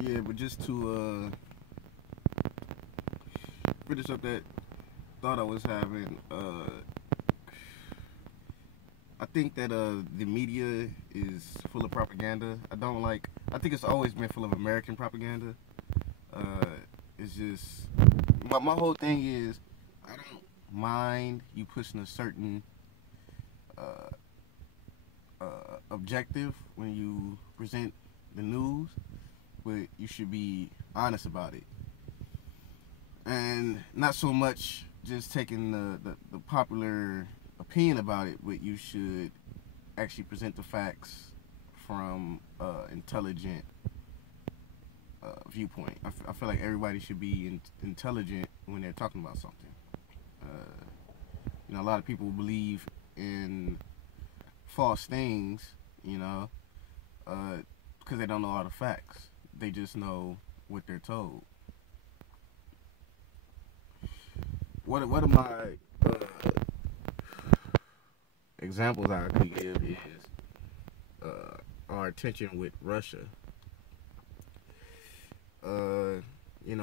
Yeah, but just to finish up that thought I was having, I think that the media is full of propaganda. I don't like. I think it's always been full of American propaganda. Uh, it's just my whole thing is I don't mind you pushing a certain uh, objective when you present the news, but you should be honest about it, and not so much just taking the popular opinion about it, but you should actually present the facts from intelligent viewpoint. I feel like everybody should be intelligent when they're talking about something. A lot of people believe in false things, because they don't know all the facts. They just know what they're told. What are my examples I could give is our tension with Russia. A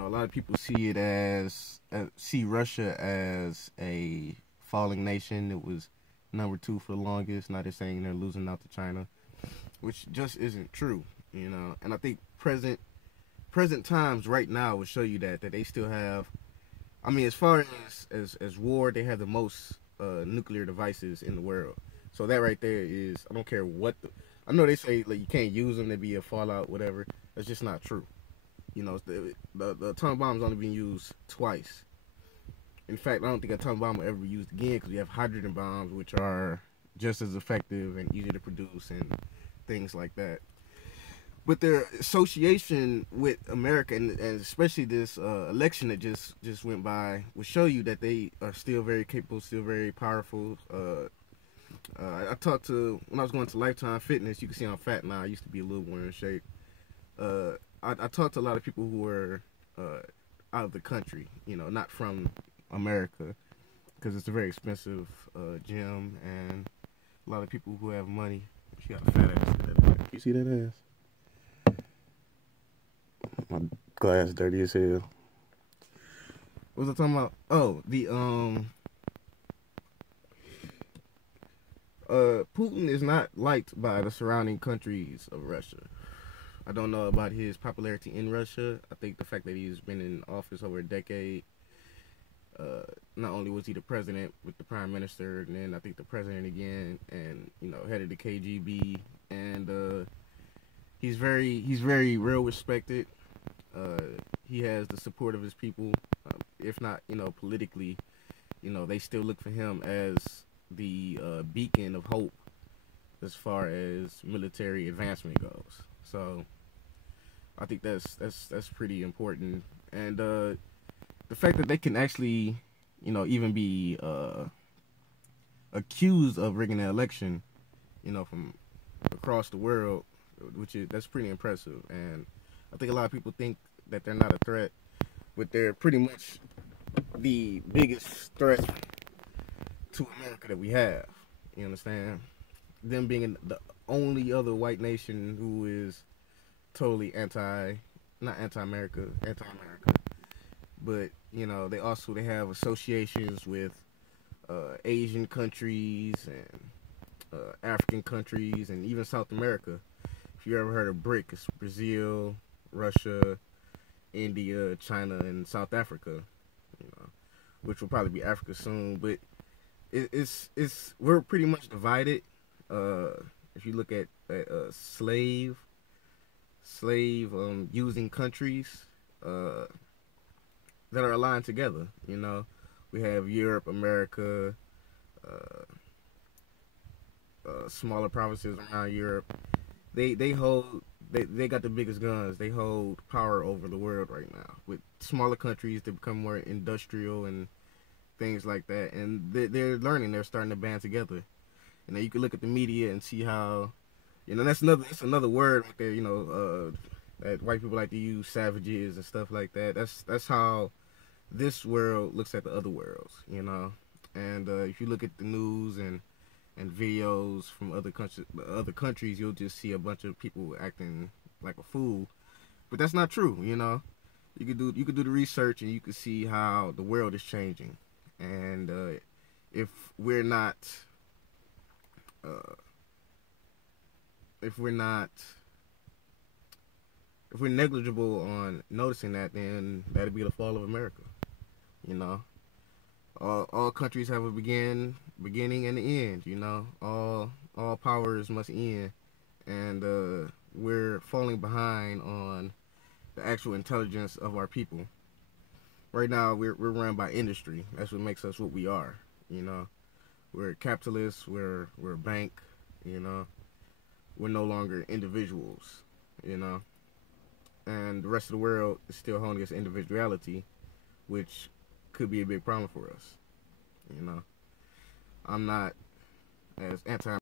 lot of people see it as see Russia as a falling nation. It was number two for the longest. Now they're saying they're losing out to China, which just isn't true. And I think present times right now will show you that they still have. I mean, as far as war, they have the most nuclear devices in the world. So that right there is, I don't care what I know they say like you can't use them, to be a fallout, whatever. That's just not true. The atomic bomb is only being used twice. In fact, I don't think a atomic bomb will ever be used again because we have hydrogen bombs, which are just as effective and easy to produce and things like that. But their association with America, and especially this election that just went by, will show you that they are still very capable, still very powerful. I talked to, when I was going to Lifetime Fitness, you can see I'm fat now. I used to be a little more in shape. I talked to a lot of people who were out of the country, not from America, because it's a very expensive gym, and a lot of people who have money. She got a fat ass. You see that ass? My glass dirty as hell. What was I talking about? Oh, the Putin is not liked by the surrounding countries of Russia. I don't know about his popularity in Russia. I think the fact that he's been in office over a decade, not only was he the president with the prime minister, and then I think the president again, and head of the KGB, and he's very real respected. He has the support of his people, if not politically. They still look for him as the beacon of hope as far as military advancement goes. So I think that's pretty important, and the fact that they can actually, even be accused of rigging the election, from across the world, that's pretty impressive. And I think a lot of people think that they're not a threat, but they're pretty much the biggest threat to America that we have. You understand? Them being the only other white nation who is totally not anti-America, anti-America. But they have associations with Asian countries and African countries and even South America. If you ever heard of BRIC, it's Brazil, Russia, India, China, and South Africa. Which will probably be Africa soon. But we're pretty much divided. If you look at slave using countries that are aligned together. We have Europe, America, smaller provinces around Europe. They hold they got the biggest guns. They hold power over the world right now. With smaller countries, they become more industrial and things like that. And they're learning. They're starting to band together. You can look at the media and see how, that's another word right there. That white people like to use, savages and stuff like that. That's how this world looks at the other worlds. And if you look at the news and videos from other countries, you'll just see a bunch of people acting like a fool But that's not true. You could do the research and you could see how the world is changing, and if we're not uh, if we're not if we're negligible on noticing that, then that'd be the fall of America. You know, all countries have a beginning and an end. All powers must end, and we're falling behind on the actual intelligence of our people. Right now, we're run by industry. That's what makes us what we are. You know, we're capitalists. We're a bank. You know, we're no longer individuals. You know, and the rest of the world is still holding us individuality, which could be a big problem for us. You know, I'm not as anti